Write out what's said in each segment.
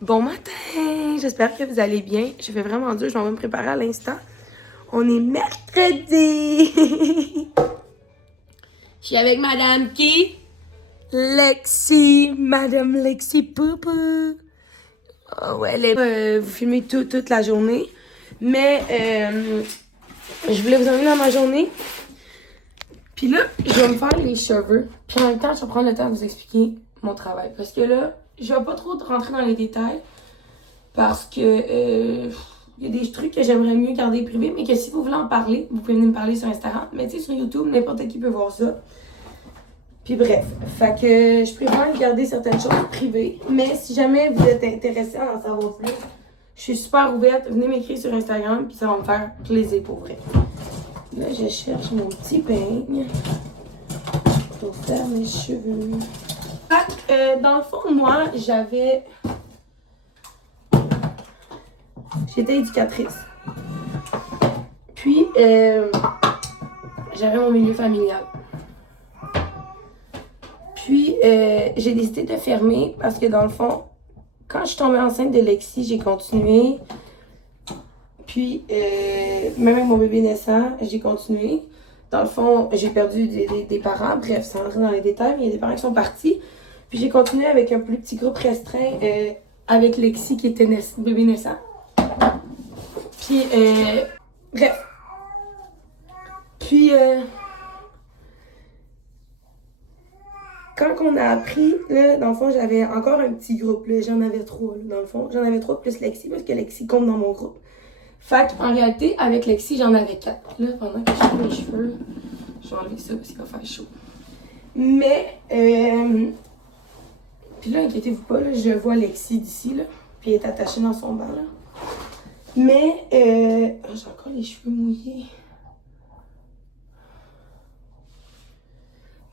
Bon matin! J'espère que vous allez bien. Je fais vraiment dur, je m'en vais me préparer à l'instant. On est mercredi! Je suis avec madame qui? Lexi! Madame Lexi Poupou! Oh, ouais, vous filmez toute la journée. Mais je voulais vous emmener dans ma journée. Puis là, je vais me faire les cheveux. Puis en même temps, je vais prendre le temps de vous expliquer mon travail. Parce que là, je vais pas trop rentrer dans les détails. Parce que y a des trucs que j'aimerais mieux garder privés. Mais que si vous voulez en parler, vous pouvez venir me parler sur Instagram. Mais tu sais, sur YouTube, n'importe qui peut voir ça. Puis bref, fait que je préfère garder certaines choses privées. Mais si jamais vous êtes intéressé à en savoir plus, je suis super ouverte. Venez m'écrire sur Instagram, puis ça va me faire plaisir pour vrai. Là, je cherche mon petit peigne pour faire mes cheveux. Fait que, dans le fond, moi, j'étais éducatrice. Puis, j'avais mon milieu familial. Puis, j'ai décidé de fermer parce que dans le fond, quand je suis tombée enceinte de Lexi, j'ai continué. Puis, même avec mon bébé naissant, j'ai continué. Dans le fond, j'ai perdu des parents. Bref, sans rentrer dans les détails, mais il y a des parents qui sont partis. Puis, j'ai continué avec un plus petit groupe restreint avec Lexi qui était bébé naissant. Puis, bref. Puis, quand on a appris, là, dans le fond, j'avais encore un petit groupe, là. J'en avais 3, là, dans le fond. J'en avais 3 plus Lexi, parce que Lexi compte dans mon groupe. Fait qu'en réalité, avec Lexi, j'en avais 4. Là, pendant que je fais mes cheveux, je vais enlever ça parce qu'il va faire chaud. Mais, puis là, inquiétez-vous pas, là, je vois Lexi d'ici, là. Puis elle est attachée dans son banc, là. Mais, j'ai encore les cheveux mouillés.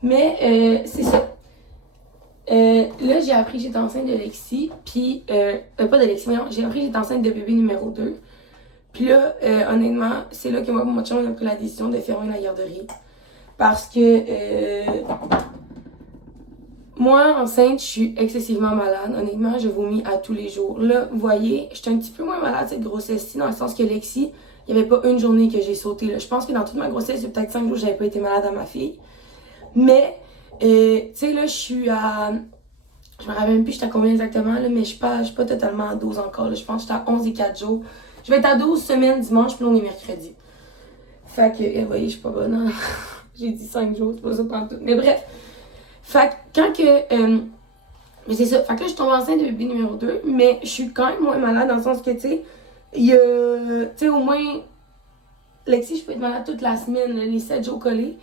Mais, c'est ça. Là, j'ai appris que j'étais enceinte de Lexi, puis, pas de Lexi, non, j'ai appris que j'étais enceinte de bébé numéro 2. Puis là, honnêtement, c'est là que moi, mon chum a pris la décision de fermer la garderie. Parce que, moi, enceinte, je suis excessivement malade. Honnêtement, je vomis à tous les jours. Là, vous voyez, j'étais un petit peu moins malade cette grossesse-ci, dans le sens que Lexi, il n'y avait pas une journée que j'ai sauté. Là. Je pense que dans toute ma grossesse, il y a peut-être 5 jours que j'avais pas été malade à ma fille. Mais, tu sais, là, je suis à... Je me rappelle même plus j'étais à combien exactement, là, mais je suis pas totalement à 12 encore. Là. Je pense que j'étais à 11 et 4 jours. Je vais être à 12 semaines dimanche, puis là, on est mercredi. Fait que, vous voyez, je suis pas bonne. Hein? J'ai dit 5 jours, c'est pas ça pendant tout. Mais bref. Fait que, quand que... mais c'est ça. Fait que là, je tombe enceinte de bébé numéro 2, mais je suis quand même moins malade dans le sens que, tu sais, il y a... Tu sais, au moins... Lexi, je peux être malade toute la semaine, là, les 7 jours collés.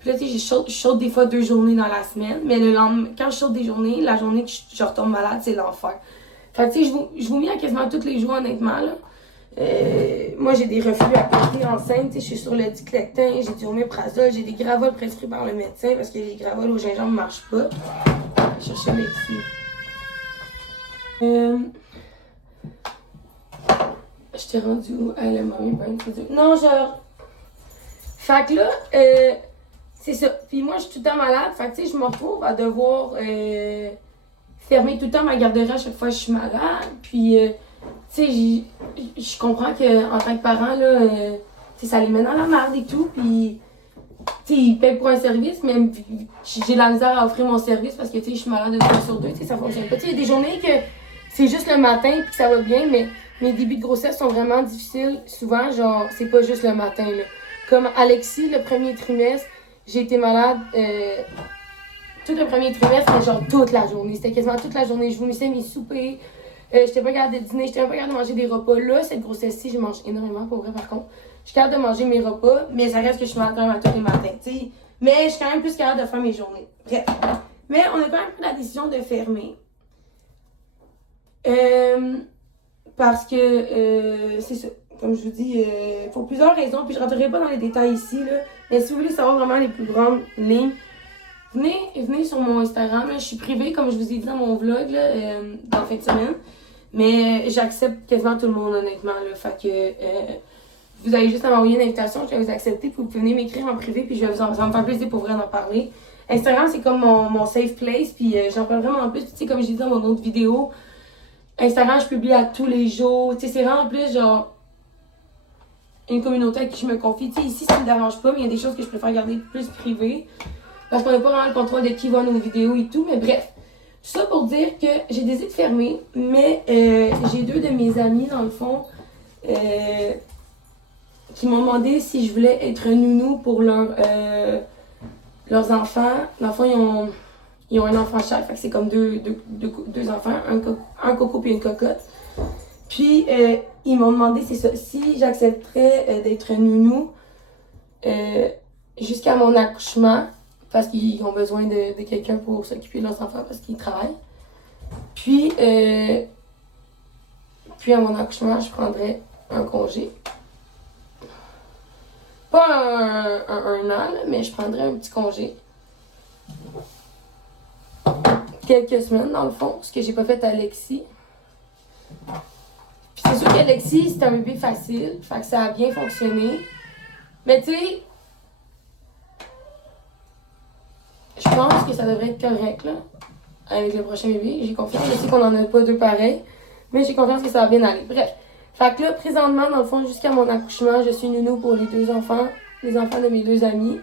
Puis là, tu sais, je saute des fois 2 journées dans la semaine. Mais le lendemain, quand je saute des journées, la journée que je retombe malade, c'est l'enfer. Fait que, tu sais, je vomis à quasiment tous les jours, honnêtement, là. Moi, j'ai des reflux à côté enceinte. Je suis sur le diclectin, j'ai du oméprazole, j'ai des gravoles prescrits par le médecin parce que les gravoles au gingembre ne marchent pas. Je vais chercher Lexi. Je t'ai rendu où? Elle m'a mis pas une photo. Non, genre. Fait que là, c'est ça. Puis moi, je suis tout le temps malade. Fait que tu sais, je me retrouve à devoir fermer tout le temps ma garderie à chaque fois que je suis malade. Puis, tu sais, je comprends qu'en tant que parent, là, tu sais, ça les met dans la merde et tout. Puis, tu sais, ils payent pour un service, mais j'ai la misère à offrir mon service parce que, tu sais, je suis malade de 2 sur 2. Tu sais, ça fonctionne pas. Tu sais, il y a des journées que c'est juste le matin puis que ça va bien, mais mes débuts de grossesse sont vraiment difficiles. Souvent, genre, c'est pas juste le matin, là. Comme Alexis, le premier trimestre, j'ai été malade tout le premier trimestre, mais genre toute la journée. C'était quasiment toute la journée. Je vomissais mes soupers. J'étais pas capable de dîner, j'étais pas capable de manger des repas. Là, cette grossesse-ci, je mange énormément, pour vrai, par contre. Je suis capable de manger mes repas, mais ça reste que je suis malade quand même à tous les matins, tu sais. Mais je suis quand même plus capable de faire mes journées. Bref. Mais on a quand même pris la décision de fermer. Parce que, c'est ça. Comme je vous dis, pour plusieurs raisons, puis je rentrerai pas dans les détails ici, là. Mais si vous voulez savoir vraiment les plus grandes lignes, venez sur mon Instagram. Là. Je suis privée, comme je vous ai dit dans mon vlog, là, dans la fin de semaine. Mais j'accepte quasiment tout le monde, honnêtement. Là. Fait que vous avez juste à m'envoyer une invitation, je vais vous accepter, puis vous pouvez venir m'écrire en privé, puis ça va me faire plaisir pour vrai d'en parler. Instagram, c'est comme mon safe place, puis j'en parle vraiment en plus. Puis tu sais, comme je disais dans mon autre vidéo, Instagram, je publie à tous les jours. Tu sais, c'est vraiment plus genre une communauté à qui je me confie. Tu sais, ici, ça me dérange pas, mais il y a des choses que je préfère garder plus privées. Parce qu'on n'a pas vraiment le contrôle de qui voit nos vidéos et tout. Mais bref, tout ça pour dire que j'ai décidé de fermer. Mais j'ai 2 de mes amis, dans le fond, qui m'ont demandé si je voulais être nounou pour leurs enfants. Dans le fond, ils ont un enfant chaque. Fait que c'est comme deux enfants, un coco puis une cocotte. Puis, ils m'ont demandé si j'accepterais d'être nounou jusqu'à mon accouchement, parce qu'ils ont besoin de quelqu'un pour s'occuper de leurs enfants parce qu'ils travaillent. Puis à mon accouchement, je prendrais un congé. Pas un an, là, mais je prendrais un petit congé. Quelques semaines, dans le fond, ce que j'ai pas fait à Alexis. Puis c'est sûr qu'Alexis, c'est un bébé facile, fait que ça a bien fonctionné. Mais tu sais, je pense que ça devrait être correct, là, avec le prochain bébé. J'ai confiance. Je sais qu'on en a pas 2 pareils, mais j'ai confiance que ça va bien aller. Bref. Fait que là, présentement, dans le fond, jusqu'à mon accouchement, je suis nounou pour les 2 enfants, les enfants de mes 2 amis.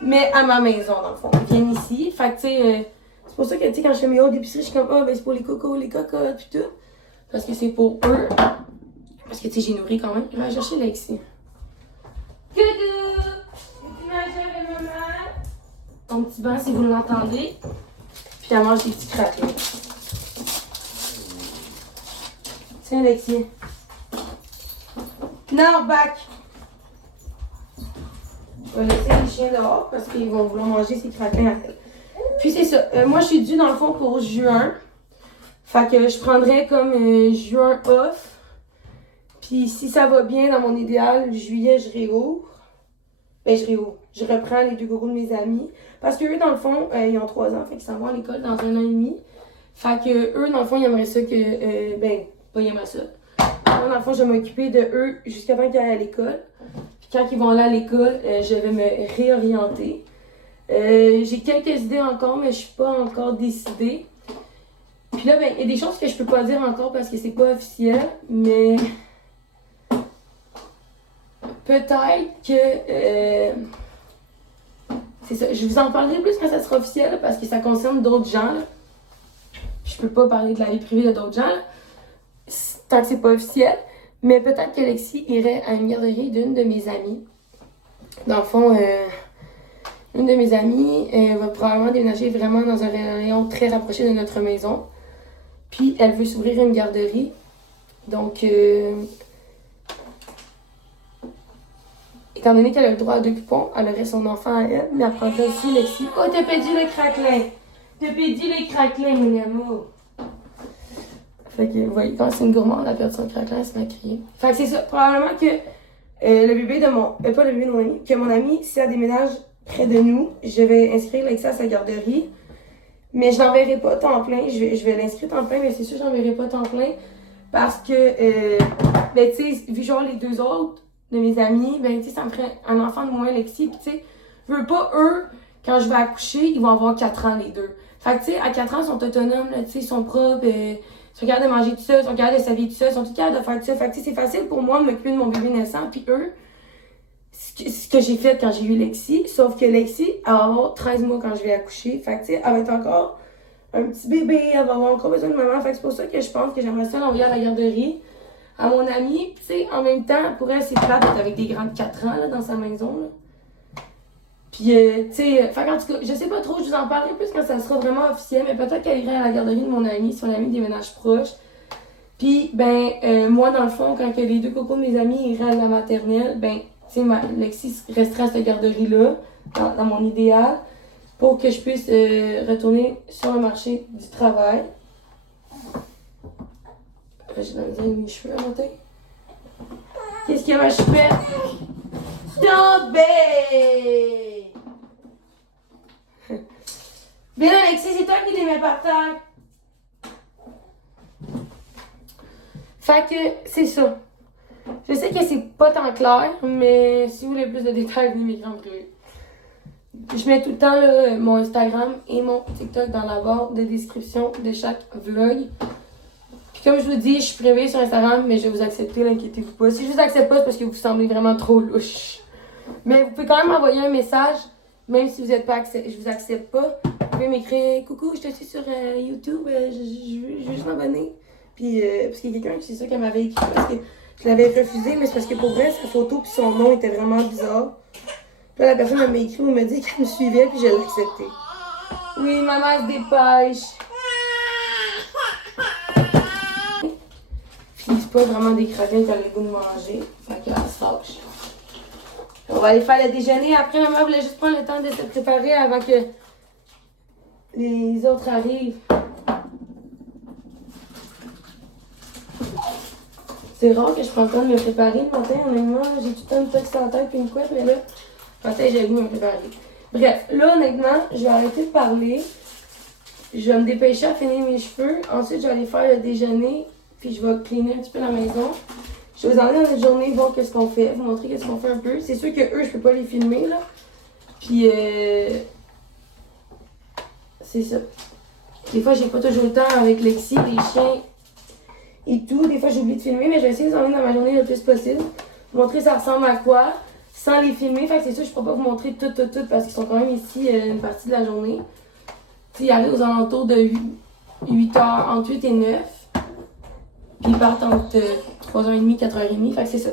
Mais à ma maison, dans le fond. Ils viennent ici. Fait que, tu sais, c'est pour ça que, tu sais, quand je fais mes hauts d'épicerie, je suis comme, ben c'est pour les cocos, les cocottes, pis tout. Parce que c'est pour eux. Parce que, tu sais, j'ai nourri quand même. Il va chercher Lexi. Coucou! Petit manger avec maman. Ton petit bain, si vous l'entendez. Puis elle mange des petits craquelins. Tiens, Lexi. Non, back! Je vais laisser les chiens dehors parce qu'ils vont vouloir manger ces craquelins à elle. Puis c'est ça. Moi, je suis due dans le fond pour juin. Fait que je prendrais comme juin off. Puis si ça va bien dans mon idéal, juillet, je réouvre. Ben, je réouvre. Je reprends les 2 gourous de mes amis. Parce que eux, dans le fond, ils ont 3 ans. Fait qu'ils s'en vont à l'école dans 1 an et demi. Fait que eux, dans le fond, ils aimeraient ça que. Pas ils aimeraient ça. Moi, dans le fond, je vais m'occuper de eux jusqu'à temps qu'ils aillent à l'école. Puis quand ils vont aller à l'école, je vais me réorienter. J'ai quelques idées encore, mais je suis pas encore décidée. Puis là, ben, il y a des choses que je peux pas dire encore parce que c'est pas officiel, mais peut-être que c'est ça. Je vous en parlerai plus quand ça sera officiel là, parce que ça concerne d'autres gens. Là. Je peux pas parler de la vie privée de d'autres gens là, tant que c'est pas officiel. Mais peut-être que Lexi irait à une garderie d'une de mes amies. Dans le fond, une de mes amies va probablement déménager vraiment dans un rayon très rapproché de notre maison. Puis elle veut s'ouvrir une garderie. Donc, étant donné qu'elle a le droit à 2 coupons, elle aurait son enfant à elle, mais elle prendrait aussi Lexi. Oh, t'as pédé le craquelin! T'as pédé les craquelins, mon amour! Fait que, vous voyez, quand c'est une gourmande, elle a perdu son craquelin, elle se met à crier. Fait que c'est ça. Probablement que le bébé de mon... pas le bébé de mon ami, que mon ami, si elle déménage près de nous, je vais inscrire Lexi à sa garderie. Mais je l'enverrai pas temps plein. Je vais l'inscrire temps plein, mais c'est sûr que je l'enverrai pas temps plein. Parce que, ben, tu sais, vu genre les 2 autres de mes amis, ben, tu sais, ça me ferait un enfant de moins, Lexi. Puis, tu sais, je veux pas, eux, quand je vais accoucher, ils vont avoir 4 ans, les 2. Fait que, tu sais, à 4 ans, ils sont autonomes, tu sais, ils sont propres, ils sont capables de manger tout ça, ils sont capables de s'habiller tout ça, ils sont tous capables de faire tout ça. Fait que, tu sais, c'est facile pour moi de m'occuper de mon bébé naissant. Puis, eux, ce que j'ai fait quand j'ai eu Lexi, sauf que Lexi, elle va avoir 13 mois quand je vais accoucher. Fait que, tu sais, elle va être encore un petit bébé, elle va avoir encore besoin de maman. Fait que c'est pour ça que je pense que j'aimerais ça l'envoyer à la garderie à mon amie. Tu sais, en même temps, pour elle, c'est plate d'être avec des grands de 4 ans là, dans sa maison. Là. Puis, tu sais, en tout cas, je sais pas trop, je vous en parlerai plus quand ça sera vraiment officiel, mais peut-être qu'elle irait à la garderie de mon amie, si mon amie déménage proche. Puis, ben, moi, dans le fond, quand que les 2 cocos de mes amis iraient à la maternelle, ben, tu sais, Lexi resterait à cette garderie-là, dans mon idéal, pour que je puisse retourner sur le marché du travail. J'ai de la misère avec mes cheveux à monter. Qu'est-ce qu'il y a, ma choupette? Tombé! Bien, Alexis, c'est toi qui les mets par terre. Fait que, c'est ça. Je sais que c'est pas tant clair, mais si vous voulez plus de détails, venez m'écrire en privé. Je mets tout le temps là, mon Instagram et mon TikTok dans la barre de description de chaque vlog. Puis comme je vous dis, je suis privée sur Instagram, mais je vais vous accepter, l'inquiétez-vous pas. Si je vous accepte pas, c'est parce que vous semblez vraiment trop louche. Mais vous pouvez quand même m'envoyer un message, même si vous êtes pas je vous accepte pas. Vous pouvez m'écrire « Coucou, je te suis sur YouTube, je veux juste m'abonner. » Puis, parce qu'il y a quelqu'un, c'est ça, qui m'avait écrit, parce que je l'avais refusé, mais c'est parce que pour vrai, sa photo puis son nom était vraiment bizarre. Puis là, la personne m'a écrit, elle m'a dit qu'elle me suivait, puis je l'ai accepté. Oui, maman se dépêche. Puis c'est pas vraiment des croquins qui ont le goût de manger, fait qu'elle se fâche. On va aller faire le déjeuner. Après, maman voulait juste prendre le temps de se préparer avant que les autres arrivent. C'est rare que je prends le temps de me préparer le matin. Honnêtement, j'ai tout le temps une petite en tête et une couette, mais là, le matin, j'ai le goût de me préparer. Bref, là, honnêtement, je vais arrêter de parler. Je vais me dépêcher à finir mes cheveux. Ensuite, je vais aller faire le déjeuner. Puis je vais cleaner un petit peu la maison. Je vais vous emmener dans notre journée, voir qu'est-ce qu'on fait, vous montrer qu'est-ce qu'on fait un peu. C'est sûr que eux, je peux pas les filmer, là. Puis, c'est ça. Des fois, j'ai pas toujours le temps avec Lexi, les chiens et tout. Des fois, j'oublie de filmer, mais je vais essayer de vous emmener dans ma journée le plus possible. Vous montrer ça ressemble à quoi, sans les filmer. Fait que c'est sûr, je pourrais pas vous montrer tout, parce qu'ils sont quand même ici une partie de la journée. Tu sais, ils arrivent aux alentours de 8 heures, entre 8 et 9. Puis ils partent entre 3h30 et 4h30, fait que c'est ça.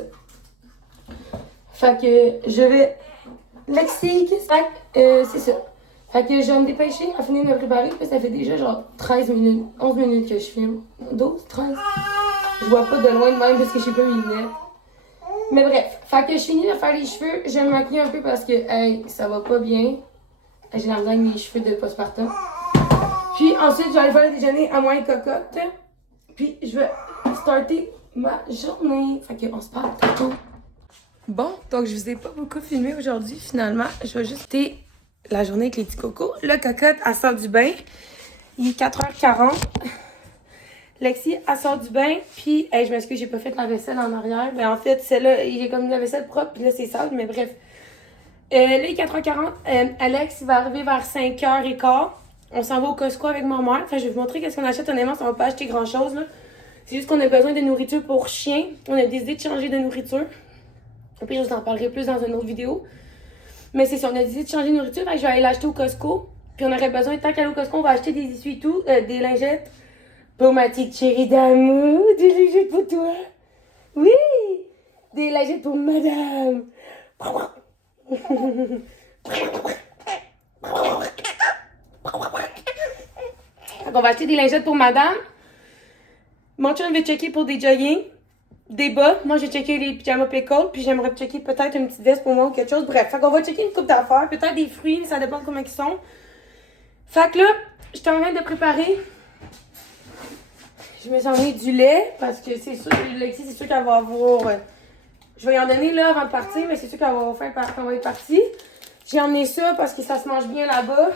Fait que je vais... Lexi, c'est ça. Fait que je vais me dépêcher à finir de me préparer, parce que ça fait déjà genre 13 minutes, 11 minutes que je filme. 12, 13. Je vois pas de loin de même parce que je sais pas mes lunettes. Mais bref, fait que je finis de faire les cheveux, je vais me maquiller un peu parce que, hey, ça va pas bien. J'ai la misère avec mes cheveux de postpartum. Puis ensuite, je vais aller faire le déjeuner à moins cocotte. Puis je vais starter ma journée. Fait qu'on se parle tantôt. Bon, donc je vous ai pas beaucoup filmé aujourd'hui finalement. Je vais juste ter la journée avec les petits cocos. Là, cocotte, elle sort du bain. Il est 4h40. Lexi, elle sort du bain. Puis, hey, je m'excuse, j'ai pas fait la vaisselle en arrière. Ben en fait, celle-là, il y a comme la vaisselle propre. Puis là, c'est sale, mais bref. Là, il est 4h40. Alex, il va arriver vers 5h15. On s'en va au Costco avec ma mère. Enfin, je vais vous montrer qu'est-ce qu'on achète. Honnêtement, ça va pas acheter grand-chose, là. C'est juste qu'on a besoin de nourriture pour chien. On a décidé de changer de nourriture. Et puis, je vous en parlerai plus dans une autre vidéo. Mais c'est ça, on a décidé de changer de nourriture. Fait que je vais aller l'acheter au Costco. Puis, on aurait besoin, tant qu'aller au Costco, on va acheter des essuie-tout, des lingettes. Pour ma petite chérie d'amour. Des lingettes pour toi. Oui! Des lingettes pour madame. On va acheter des lingettes pour madame. Mon chum va checker pour des jogging, des bas. Moi, j'ai checké les pyjamas pickles, puis j'aimerais checker peut-être une petite veste pour moi ou quelque chose. Bref, fait qu'on va checker une coupe d'affaires, peut-être des fruits, mais ça dépend de comment ils sont. Fait que là, je suis en train de préparer. Je me suis emmené du lait, parce que c'est sûr, Lexi, c'est sûr qu'elle va avoir... je vais y en donner là avant de partir, mais c'est sûr qu'elle va avoir faim quand on va être partie. J'ai emmené ça parce que ça se mange bien là-bas.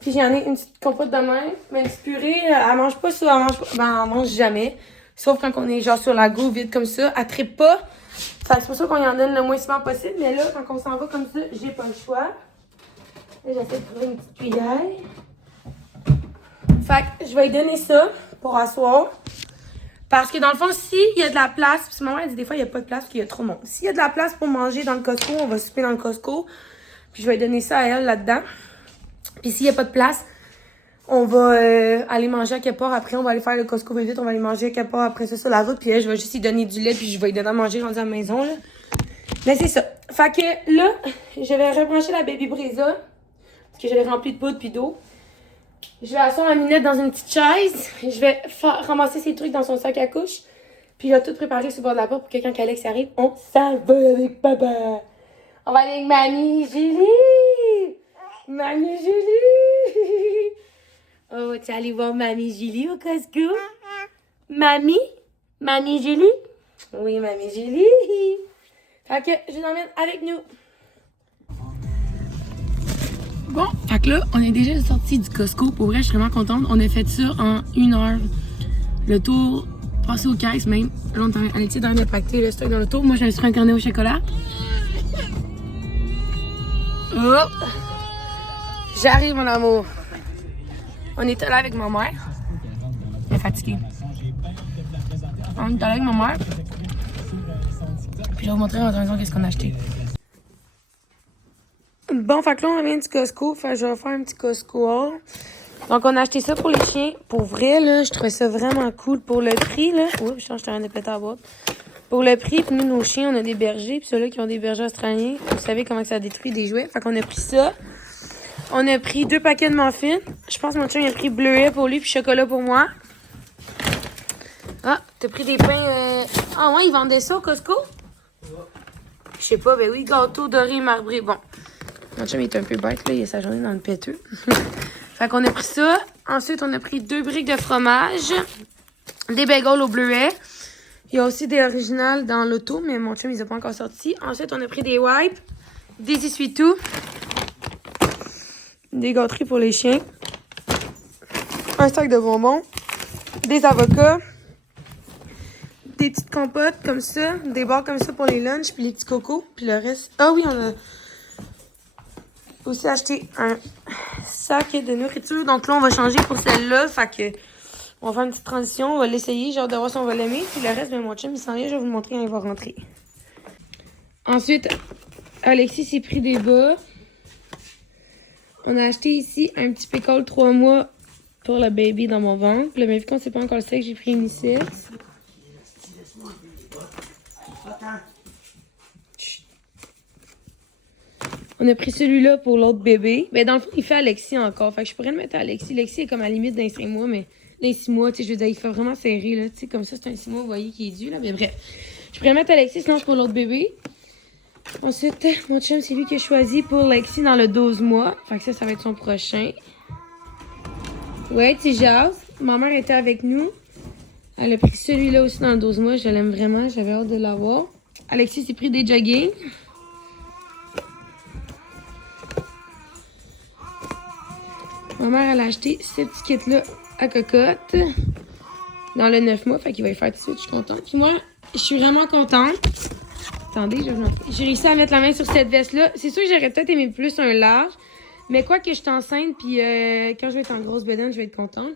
Puis j'en ai une petite compote de même, mais une petite purée, elle mange pas ça, elle mange jamais. Sauf quand on est genre sur la go vide comme ça, elle trippe pas. Fait que c'est pour ça qu'on y en donne le moins souvent possible, mais là, quand on s'en va comme ça, j'ai pas le choix. Là, j'essaie de trouver une petite cuillère. Fait que je vais lui donner ça pour asseoir. Parce que dans le fond, s'il y a de la place, parce que maman elle dit des fois il n'y a pas de place parce qu'il y a trop de monde. S'il y a de la place pour manger dans le Costco, on va souper dans le Costco. Puis je vais lui donner ça à elle là-dedans. Puis s'il n'y a pas de place, on va aller manger à quelque part. Après, on va aller faire le Costco vite. On va aller manger à quelque part après ça sur la route. Puis là, je vais juste lui donner du lait. Puis je vais lui donner à manger rendu à la maison. Là. Mais c'est ça. Fait que là, je vais rebrancher la Baby Breza. Parce que je l'ai remplie de poudre puis d'eau. Je vais asseoir ma minette dans une petite chaise. Je vais ramasser ses trucs dans son sac à couche. Puis je vais tout préparer sur le bord de la porte pour que quand Alex arrive, on s'en va avec papa. On va aller avec Mamie Julie. Mamie Julie! Oh, tu es allée voir Mamie Julie au Costco? Mamie? Mamie Julie? Oui, Mamie Julie! Fait que je l'emmène avec nous. Bon, fait que là, on est déjà sorti du Costco. Pour vrai, je suis vraiment contente. On a fait ça en 1 heure. Le tour, passé aux caisses même. Là, on est en train de pacter le stock dans le tour. Moi, j'ai un sucre incarné au chocolat. Oh! J'arrive, mon amour. On est là avec ma mère. Elle est fatiguée. On est allé avec ma mère. Puis je vais vous montrer dans la maison qu'est-ce qu'on a acheté. Bon, fait que là, on vient du Costco. Fait que je vais faire un petit Costco. Donc, on a acheté ça pour les chiens. Pour vrai, là, je trouvais ça vraiment cool. Pour le prix, là... Oups, je suis en train de péter la boîte. Pour le prix, puis nous, nos chiens, on a des bergers. Puis ceux-là qui ont des bergers australiens, vous savez comment ça détruit des jouets. Fait qu'on a pris ça. On a pris 2 paquets de muffins. Je pense que mon chien il a pris bleuet pour lui, puis chocolat pour moi. Ah, t'as pris des pains... Ah ouais, ils vendaient ça au Costco? Je sais pas, ben oui, gâteau doré marbré. Bon, mon chien est un peu bête, là, il a sa journée dans le péteux. Fait qu'on a pris ça. Ensuite, on a pris 2 briques de fromage, des bagels au bleuet. Il y a aussi des originales dans l'auto, mais mon chum, il les a pas encore sortis. Ensuite, on a pris des wipes, des essuie-tout, des gâteries pour les chiens, un sac de bonbons, des avocats, des petites compotes comme ça, des barres comme ça pour les lunchs, puis les petits cocos, puis le reste. Ah oui, on a aussi acheté un sac de nourriture. Donc là, on va changer pour celle-là. Fait que on va faire une petite transition. On va l'essayer. J'ai hâte de voir si on va l'aimer. Puis le reste, ben, mon chum, il s'en vient. Je vais vous le montrer quand il va rentrer. Ensuite, Alexis s'est pris des bas. On a acheté ici un petit pickle 3 mois pour le baby dans mon ventre. Puis là, mais vu qu'on sait pas encore le sexe, j'ai pris Unicef. On a pris celui-là pour l'autre bébé. Ben, dans le fond, il fait Alexis encore. Fait que je pourrais le mettre à Alexis. Alexis est comme à la limite d'un 5 mois, mais les 6 mois, tu sais, je veux dire, il fait vraiment serré, là. Tu sais, comme ça, c'est un 6 mois, vous voyez, qui est dû, là. Mais bref. Je pourrais le mettre à Alexis, sinon je pour l'autre bébé. Ensuite, mon chum, c'est lui qui a choisi pour Alexis dans le 12 mois. Fait que ça va être son prochain. Ouais, tu jases. Ma mère était avec nous. Elle a pris celui-là aussi dans le 12 mois. Je l'aime vraiment. J'avais hâte de l'avoir. Alexis s'est pris des jogging. Ma mère, elle a acheté ce petit kit-là à cocotte dans le 9 mois. Fait qu'il va y faire tout de suite. Je suis contente. Puis moi, je suis vraiment contente. Attendez, je vais vous montrer. J'ai réussi à mettre la main sur cette veste-là. C'est sûr que j'aurais peut-être aimé plus un large. Mais quoi que je suis enceinte, puis quand je vais être en grosse bedaine, je vais être contente.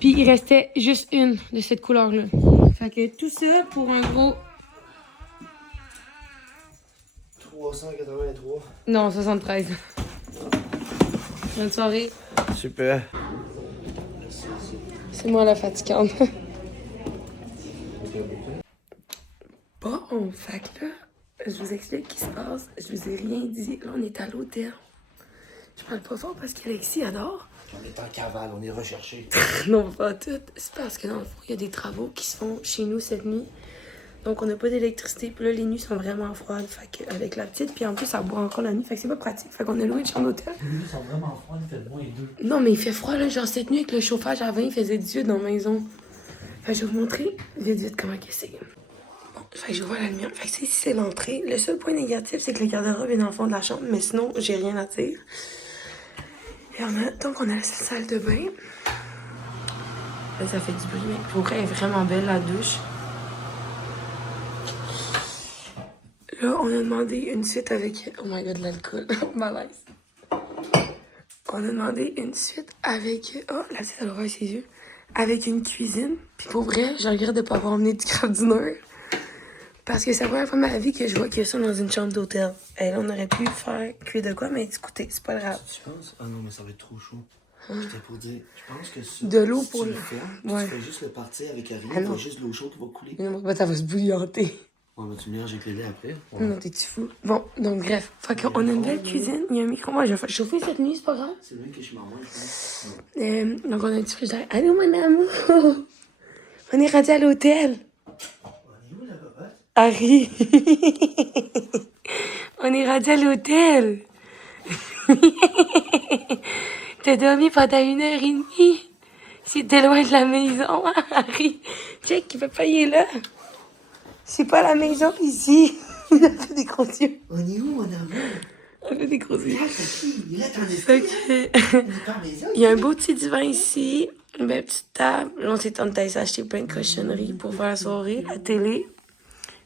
Puis il restait juste une de cette couleur-là. Fait que tout ça pour un gros... 383. Non, 73. Bonne soirée. Super. C'est moi la fatigante. Bon, fait que là, je vous explique ce qui se passe. Je vous ai rien dit. Là, on est à l'hôtel. Je parle pas fort parce qu'Alexis adore. On est en cavale, on est recherché. Non, pas tout. C'est parce que dans le fond, il y a des travaux qui se font chez nous cette nuit. Donc, on n'a pas d'électricité. Puis là, les nuits sont vraiment froides. Fait qu'avec la petite, puis en plus, ça boit encore la nuit. Fait que c'est pas pratique. Fait qu'on a loué une chambre d'hôtel. Les nuits sont vraiment froides, il fait moins 2. Non, mais il fait froid, là. Genre, cette nuit, avec le chauffage à 20, il faisait 18 dans la maison. Fait que je vais vous montrer vite comment que c'est. Bon, fait que je vois la lumière. Fait que ici, c'est l'entrée. Le seul point négatif, c'est que le garde-robe est dans le fond de la chambre. Mais sinon, j'ai rien à dire. Et donc, on a la salle de bain. Là, ça fait du bruit, mais pour vrai, elle est vraiment belle, la douche. Là, on a demandé une suite avec... Oh my god, l'alcool. Malaise. On a demandé une suite avec... Oh, la petite, elle a ouvert ses yeux. Avec une cuisine. Puis pour vrai, je regrette de ne pas avoir emmené du craft dinner. Parce que c'est la première fois de ma vie que je vois qu'il y a ça dans une chambre d'hôtel. Et là, on aurait pu faire cuire de quoi, mais écoutez, c'est pas grave. Tu penses? Ah non, mais ça va être trop chaud. J'étais pour dire, je pense que ça, De l'eau si pour tu le... le fermes, Ouais. tu fais juste le partir avec rien, Ah il y non. a juste de l'eau chaude qui va couler. Non, bah, ça va se bouillanter. Ouais, mais tu me avec les laits après. Ouais. Non, t'es-tu fou? Bon, donc bref. Fait qu'on a une belle cuisine, il y a un micro. Moi, je vais faire chauffer cette nuit, c'est pas grave. C'est vrai que je m'en je pense. Donc on a un petit frigidaire. Allô, mon amour! On est rendu à l'hôtel. On est où, la babotte? Harry! On est rendu à l'hôtel. T'as dormi pendant 1h30. C'était loin de la maison, hein, Harry. Check, il peut pas y aller là. C'est pas la maison ici. Il a fait des gros yeux. On est où, mon amour? On a fait des gros yeux. Là, t'as qui? Il est là, t'en es Fait que... On est pas maison. Il y a un beau petit divan ici, une belle petite table. Là, on s'est acheté plein de cochonneries pour faire la soirée, la télé.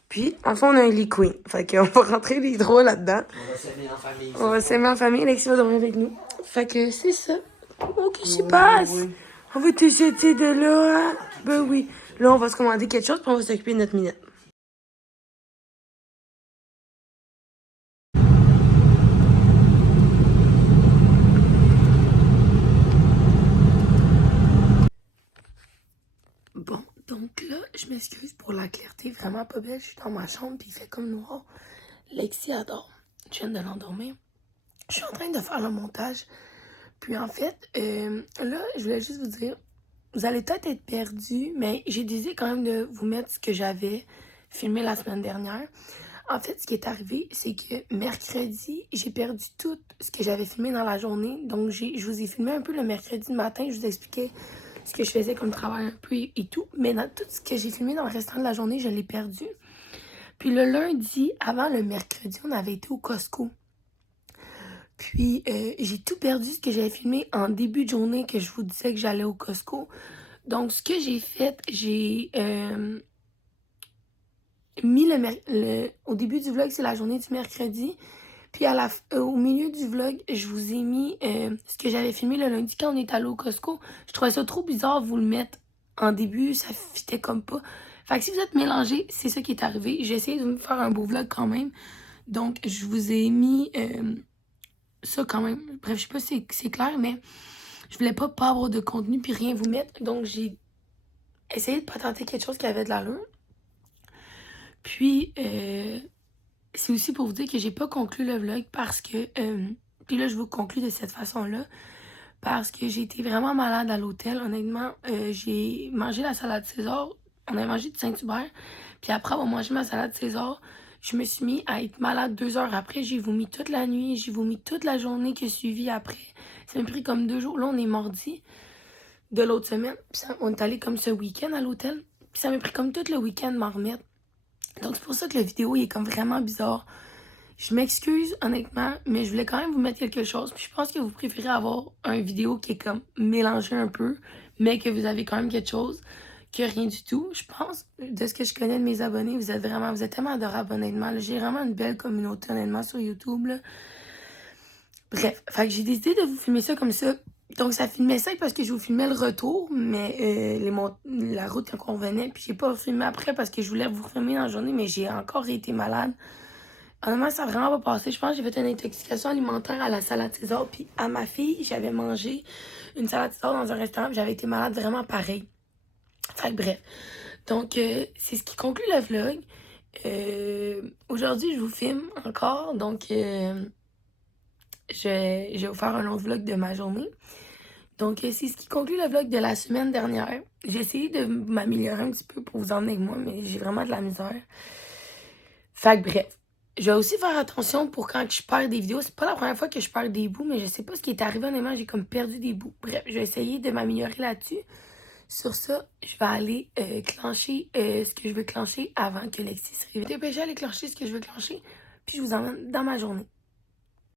Puis, en fond, on a un lit queen. Fait qu'on va rentrer les trois là-dedans. On va s'aimer en famille. On va s'aimer en famille. Alexis va dormir avec nous. Fait que c'est ça. Oh, qu'est-ce qui se passe? oui. On va te jeter de là, hein? Ben oui. Là, on va se commander quelque chose, puis on va s'occuper de notre minute. Bon, donc là, je m'excuse pour la clarté vraiment pas belle. Je suis dans ma chambre, puis il fait comme noir. Lexi adore. Je viens de l'endormir. Je suis en train de faire le montage. Puis en fait, là, je voulais juste vous dire, vous allez peut-être être perdus, mais j'ai décidé quand même de vous mettre ce que j'avais filmé la semaine dernière. En fait, ce qui est arrivé, c'est que mercredi, j'ai perdu tout ce que j'avais filmé dans la journée. Donc, je vous ai filmé un peu le mercredi matin. Je vous expliquais ce que je faisais comme travail un peu et tout. Mais dans tout ce que j'ai filmé dans le restant de la journée, je l'ai perdu. Puis le lundi, avant le mercredi, on avait été au Costco. Puis, j'ai tout perdu ce que j'avais filmé en début de journée que je vous disais que j'allais au Costco. Donc, ce que j'ai fait, j'ai mis au début du vlog, c'est la journée du mercredi. Puis, au milieu du vlog, je vous ai mis ce que j'avais filmé le lundi quand on est allé au Costco. Je trouvais ça trop bizarre de vous le mettre en début, ça fitait comme pas. Fait que si vous êtes mélangés, c'est ça qui est arrivé. J'ai essayé de me faire un beau vlog quand même. Donc, je vous ai mis ça quand même. Bref, je sais pas si c'est clair, mais je voulais pas avoir de contenu puis rien vous mettre. Donc, j'ai essayé de patenter quelque chose qui avait de l'allure. Puis, c'est aussi pour vous dire que j'ai pas conclu le vlog parce que... puis là, je vous conclue de cette façon-là. Parce que j'ai été vraiment malade à l'hôtel. Honnêtement, j'ai mangé la salade César. On a mangé du Saint-Hubert. Puis après avoir mangé ma salade César, je me suis mis à être malade 2 heures après. J'ai vomi toute la nuit. J'ai vomi toute la journée qui a suivi après. Ça m'a pris comme 2 jours. Là, on est mardi de l'autre semaine. Puis on est allé comme ce week-end à l'hôtel. Puis ça m'a pris comme tout le week-end de m'en remettre. Donc c'est pour ça que la vidéo est comme vraiment bizarre. Je m'excuse honnêtement, mais je voulais quand même vous mettre quelque chose. Puis je pense que vous préférez avoir une vidéo qui est comme mélangée un peu, mais que vous avez quand même quelque chose, que rien du tout. Je pense, de ce que je connais de mes abonnés, vous êtes tellement adorables honnêtement. J'ai vraiment une belle communauté honnêtement sur YouTube. Là. Bref, fait que j'ai décidé de vous filmer ça comme ça. Donc ça filmait ça parce que je vous filmais le retour, mais la route quand on revenait, puis j'ai pas filmé après parce que je voulais vous filmer dans la journée, mais j'ai encore été malade. Honnêtement, ça n'a vraiment pas passé. Je pense que j'ai fait une intoxication alimentaire à la salade César. Puis à ma fille, j'avais mangé une salade César dans un restaurant. J'avais été malade vraiment pareil. Fait que bref. Donc, c'est ce qui conclut le vlog. Aujourd'hui, je vous filme encore. Donc, je vais vous faire un autre vlog de ma journée. Donc, c'est ce qui conclut le vlog de la semaine dernière. J'ai essayé de m'améliorer un petit peu pour vous emmener avec moi, mais j'ai vraiment de la misère. Fait que bref. Je vais aussi faire attention pour quand je perds des vidéos. C'est pas la première fois que je perds des bouts, mais je sais pas ce qui est arrivé. Honnêtement, j'ai comme perdu des bouts. Bref, je vais essayer de m'améliorer là-dessus. Sur ça, je vais aller clencher ce que je veux clencher avant que Lexi se réveille. Dépêcher à aller clencher ce que je veux clencher, puis je vous emmène dans ma journée.